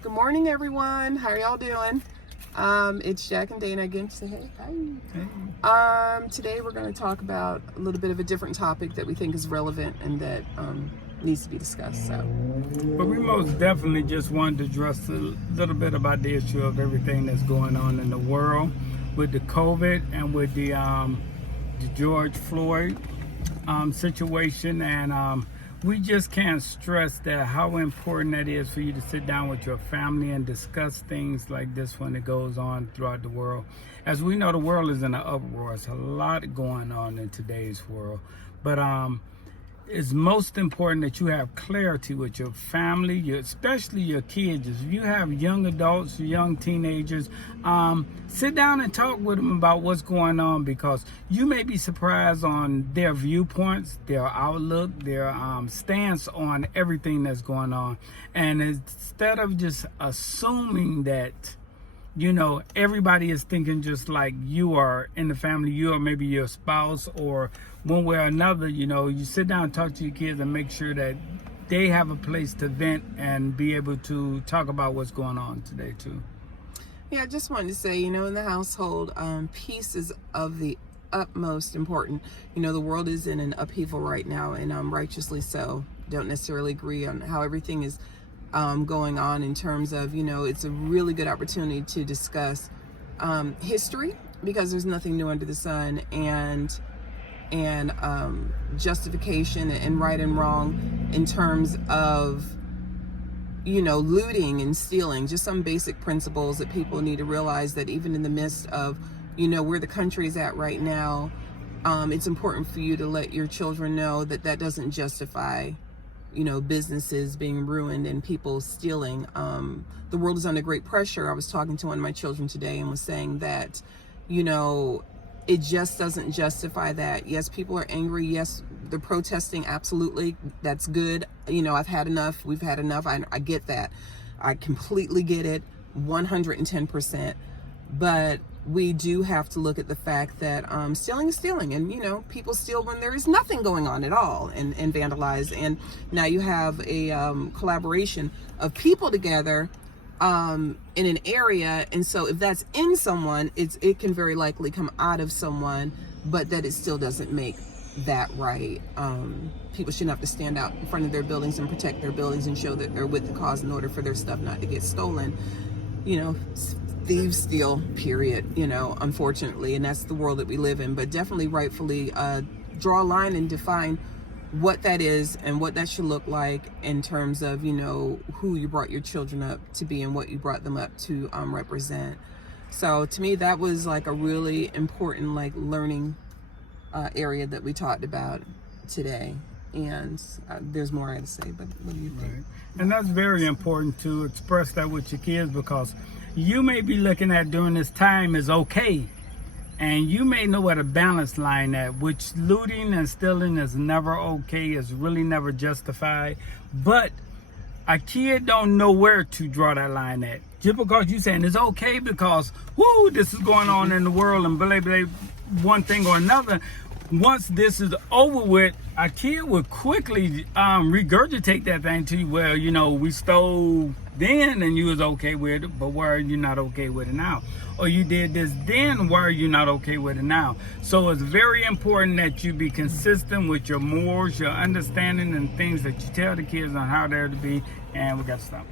Good morning, everyone. How are y'all doing? It's Jack and Dana again. Say hey. Hi. Today we're going to talk about a little bit of a different topic that we think is relevant and that needs to be discussed. But we most definitely just wanted to address a little bit about the issue of everything that's going on in the world with the COVID and with the George Floyd situation, and we just can't stress that how important that is for you to sit down with your family and discuss things like this when it goes on throughout the world. As we know, the world is in an uproar. There's a lot going on in today's world, but it's most important that you have clarity with your family, especially your kids. If you have young adults, young teenagers, sit down and talk with them about what's going on, because you may be surprised on their viewpoints, their outlook, their stance on everything that's going on. And instead of just assuming that, you know, everybody is thinking just like you are in the family, you or maybe your spouse, or one way or another, you know, you sit down and talk to your kids and make sure that they have a place to vent and be able to talk about what's going on today too. Yeah, I just wanted to say, you know, in the household, peace is of the utmost important. You know, the world is in an upheaval right now, and righteously so. Don't necessarily agree on how everything is going on in terms of, you know, it's a really good opportunity to discuss history, because there's nothing new under the sun, and justification and right and wrong in terms of, you know, looting and stealing, just some basic principles that people need to realize, that even in the midst of, you know, where the country is at right now, it's important for you to let your children know that that doesn't justify, you know, businesses being ruined and people stealing. The world is under great pressure. I was talking to one of my children today and was saying that, you know, it just doesn't justify that. Yes, people are angry. Yes, they're protesting. Absolutely. That's good. You know, I've had enough. We've had enough. I get that. I completely get it. 110%. But we do have to look at the fact that stealing is stealing, and, you know, people steal when there is nothing going on at all, and vandalize. And now you have a collaboration of people together in an area, and so if that's in someone, it can very likely come out of someone, but that it still doesn't make that right. People shouldn't have to stand out in front of their buildings and protect their buildings and show that they're with the cause in order for their stuff not to get stolen. You know, thieves steal, period, you know, unfortunately, and that's the world that we live in. But definitely rightfully draw a line and define what that is and what that should look like in terms of, you know, who you brought your children up to be and what you brought them up to represent. So to me, that was like a really important, like, learning area that we talked about today. And there's more I had to say, but what do you think? Right. And that's very important to express that with your kids, because you may be looking at during this time is okay, and you may know where the balance line at, which looting and stealing is never okay, is really never justified. But a kid don't know where to draw that line at. Just because you saying it's okay because, woo, this is going on in the world and blah, blah, one thing or another. Once this is over with, a kid would quickly regurgitate that thing to you. Well, you know, we stole then and you was okay with it, but why are you not okay with it now? Or you did this then, why are you not okay with it now? So it's very important that you be consistent with your morals, your understanding, and things that you tell the kids on how they're to be. And we got to stop.